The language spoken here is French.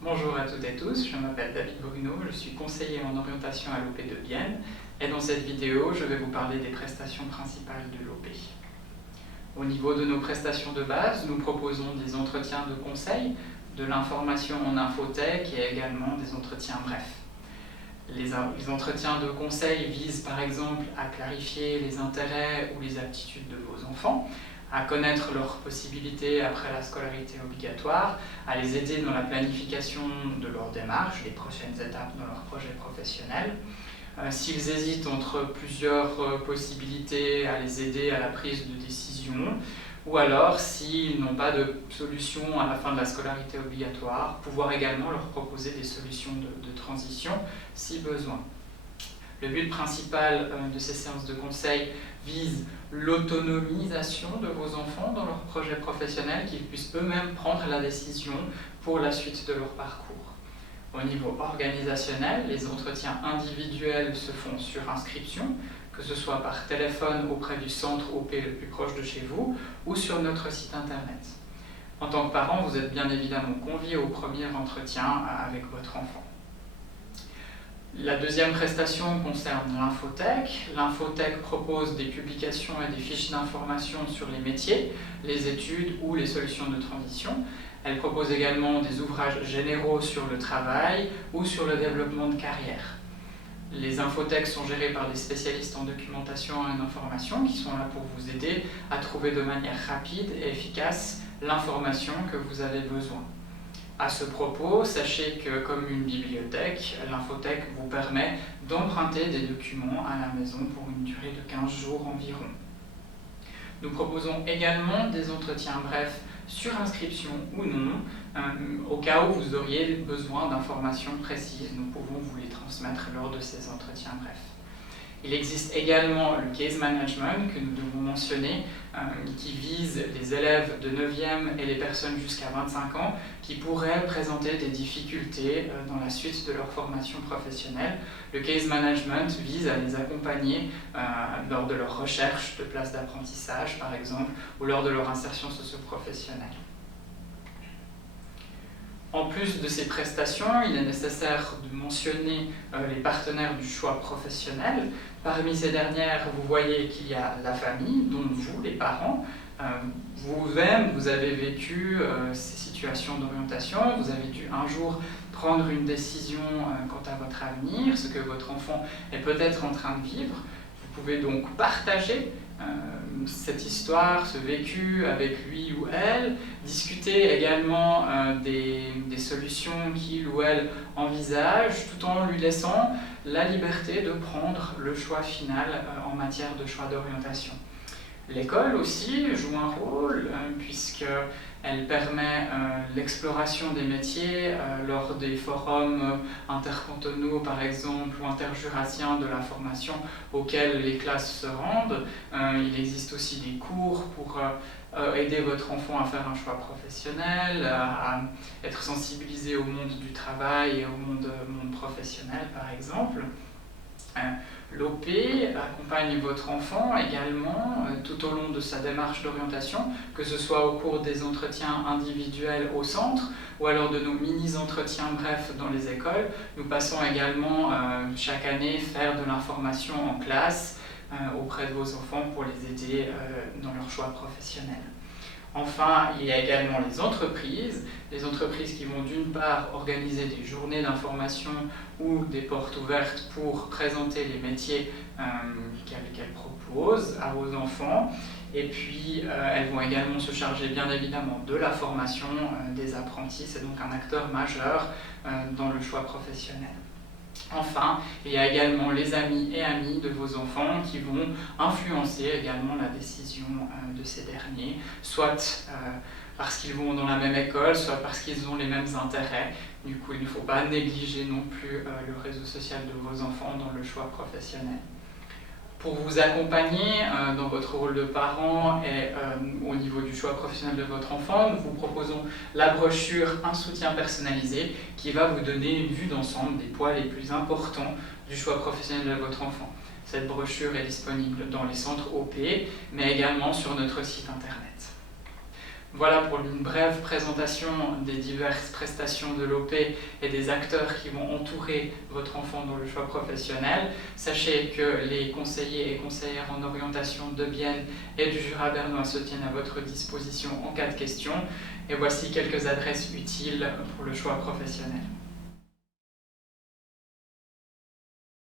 Bonjour à toutes et tous, je m'appelle David Bruno, je suis conseiller en orientation à l'OP de Bienne et dans cette vidéo, je vais vous parler des prestations principales de l'OP. Au niveau de nos prestations de base, nous proposons des entretiens de conseil, de l'information en infotech et également des entretiens brefs. Les entretiens de conseil visent par exemple à clarifier les intérêts ou les aptitudes de vos enfants, à connaître leurs possibilités après la scolarité obligatoire, à les aider dans la planification de leur démarche, les prochaines étapes dans leur projet professionnel. S'ils hésitent entre plusieurs possibilités, à les aider à la prise de décision, ou alors, s'ils n'ont pas de solution à la fin de la scolarité obligatoire, pouvoir également leur proposer des solutions de transition si besoin. Le but principal de ces séances de conseil vise l'autonomisation de vos enfants dans leur projet professionnel, qu'ils puissent eux-mêmes prendre la décision pour la suite de leur parcours. Au niveau organisationnel, les entretiens individuels se font sur inscription, que ce soit par téléphone auprès du centre OP le plus proche de chez vous ou sur notre site internet. En tant que parent, vous êtes bien évidemment convié au premier entretien avec votre enfant. La deuxième prestation concerne l'infotech. L'infotech propose des publications et des fiches d'information sur les métiers, les études ou les solutions de transition. Elle propose également des ouvrages généraux sur le travail ou sur le développement de carrière. Les infotechs sont gérés par des spécialistes en documentation et en information qui sont là pour vous aider à trouver de manière rapide et efficace l'information que vous avez besoin. À ce propos, sachez que comme une bibliothèque, l'infotech vous permet d'emprunter des documents à la maison pour une durée de 15 jours environ. Nous proposons également des entretiens brefs sur inscription ou non, au cas où vous auriez besoin d'informations précises. Nous pouvons vous les transmettre lors de ces entretiens brefs. Il existe également le case management que nous devons mentionner, qui vise les élèves de 9e et les personnes jusqu'à 25 ans qui pourraient présenter des difficultés dans la suite de leur formation professionnelle. Le case management vise à les accompagner lors de leur recherche de places d'apprentissage, par exemple, ou lors de leur insertion socio-professionnelle. En plus de ces prestations, il est nécessaire de mentionner les partenaires du choix professionnel. Parmi ces dernières, vous voyez qu'il y a la famille, dont vous, les parents. Vous-même, vous avez vécu ces situations d'orientation, vous avez dû un jour prendre une décision quant à votre avenir, ce que votre enfant est peut-être en train de vivre. Vous pouvez donc partager cette histoire, ce vécu avec lui ou elle, discuter également des solutions qu'il ou elle envisage, tout en lui laissant la liberté de prendre le choix final en matière de choix d'orientation. L'école aussi joue un rôle puisqu'elle permet l'exploration des métiers lors des forums intercantonaux par exemple ou interjurassiens de la formation auxquels les classes se rendent. Il existe aussi des cours pour aider votre enfant à faire un choix professionnel, à être sensibilisé au monde du travail et au monde professionnel par exemple. L'OP accompagne votre enfant également tout au long de sa démarche d'orientation, que ce soit au cours des entretiens individuels au centre ou alors de nos mini-entretiens brefs dans les écoles. Nous passons également chaque année faire de l'information en classe auprès de vos enfants pour les aider dans leur choix professionnel. Enfin, il y a également les entreprises qui vont d'une part organiser des journées d'information ou des portes ouvertes pour présenter les métiers qu'elles proposent à vos enfants. Et puis, elles vont également se charger bien évidemment de la formation des apprentis. C'est donc un acteur majeur dans le choix professionnel. Enfin, il y a également les amis et amies de vos enfants qui vont influencer également la décision de ces derniers, soit parce qu'ils vont dans la même école, soit parce qu'ils ont les mêmes intérêts. Du coup, il ne faut pas négliger non plus le réseau social de vos enfants dans le choix professionnel. Pour vous accompagner dans votre rôle de parent et au niveau du choix professionnel de votre enfant, nous vous proposons la brochure « Un soutien personnalisé » qui va vous donner une vue d'ensemble des points les plus importants du choix professionnel de votre enfant. Cette brochure est disponible dans les centres OP, mais également sur notre site internet. Voilà pour une brève présentation des diverses prestations de l'OP et des acteurs qui vont entourer votre enfant dans le choix professionnel. Sachez que les conseillers et conseillères en orientation de Bienne et du Jura bernois se tiennent à votre disposition en cas de questions. Et voici quelques adresses utiles pour le choix professionnel.